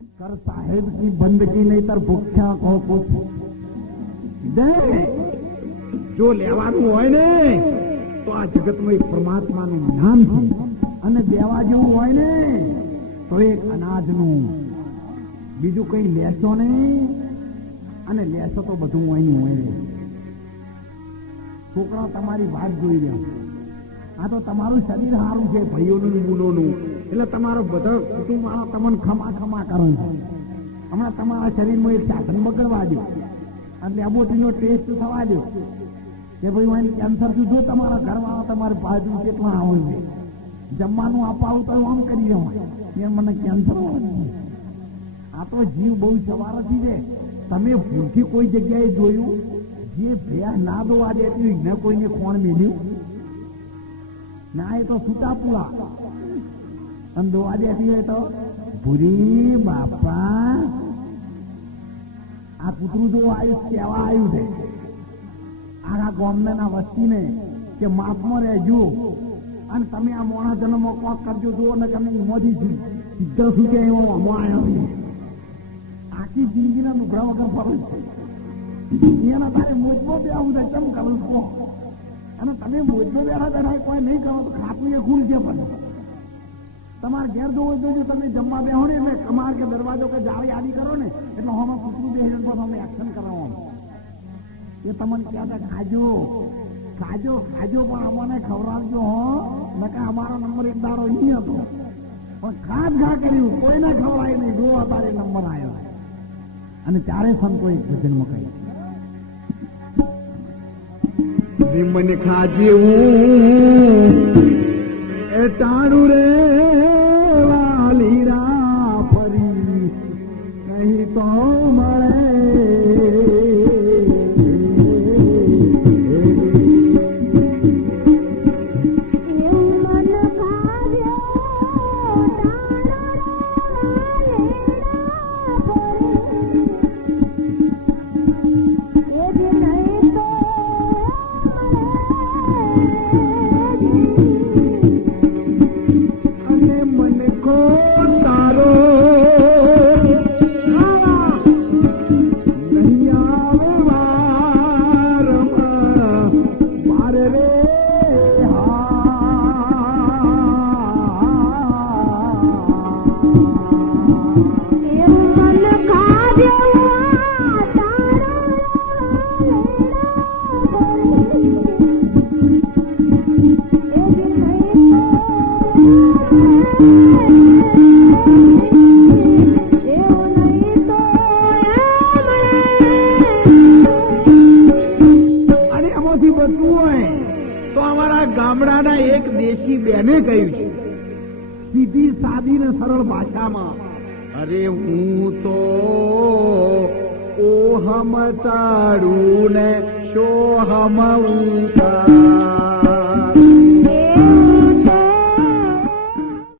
कर साहेब की बंदगी नहीं तर भूख्या को कुछ दे जो લેવાનું હોય ને તો આ જગતમાં એક પરમાત્માનું નામ છે અને દેવા જેવું હોય ને તો એક અનાજનું બીજું કઈ લેશો નહીં અને લેશો તો બધું હોય રહે. છોકરા તમારી વાત જોઈ રહ્યા. આ તો તમારું શરીર સારું છે ભાઈઓનું બુનોનું એટલે તમારો બધા કુટુંબ વાળા તમને ખમા ખમા કરે છે. હમણાં તમારા શરીરમાં એક સાધન બગડવા દો અને લેબોરેટરીનો ટેસ્ટ થવા દો કે ભાઈ એને કેન્સર થયું. જો તમારા ઘરવાળા તમારી બાજુ કેટલા આવે છે જમવાનું અપાવું તો આમ કરી દેવાય એ મને કેન્સર આવે. આ તો જીવ બહુ સવારથી છે. તમે ભૂલથી કોઈ જગ્યાએ જોયું જે ભેહ ના દોવા દેતી ને કોઈને કોણ મેલ્યું ના એ તો છૂટા પૂરા અને દોવા દેતી હોય તો ભૂરી બાપા આ કૂતરું જો આવ્યું કેવા આવ્યું છે આખા ગામના વસ્તીને કે માપમાં રહેજો અને તમે આ મોણા જન્મ કોક કરજો જુઓ ને તમે એમાંથી સીધા સુધી એવો અમો આવ્યો આખી જિંદગીના નુકડા વગર ફરું છે એના તારે મોજમાં બે આવું કેમ કરું કહો અને તમે મોજમાં બેઠા બેઠા કોઈ નહીં કરો તો ખાતું એ ખુલ છે પણ તમારે ઘેર જોવો જોજો તમે જમવા બેહો ને એટલે કમાર કે દરવાજો કે જાળી આડી કરો ને એટલે હોમાં કૂતરું બેસીને પર તમે એક્શન કરાવવાનું એ તમને કહેતા ખાજો ખાજો ખાજો પણ અમને ખવડાવજો હો નકા અમારો નંબર એક દાડો નહીં હતો પણ ખાસ ઘા કર્યું કોઈને ખવડાય નહીં. જો અત્યારે નંબર આવ્યો અને ચારે સંતો એક ભજનમાં કહ્યું મને ખાજેવું એ ટાળું રે વાલીડા ફરી નહીં તો મળે ગામડાના એક દેશી બેને કહ્યું છે સીધી સાદી ને સરળ ભાષામાં અરે હું તો ઓહમ તાડું ને શોહમ ઉતા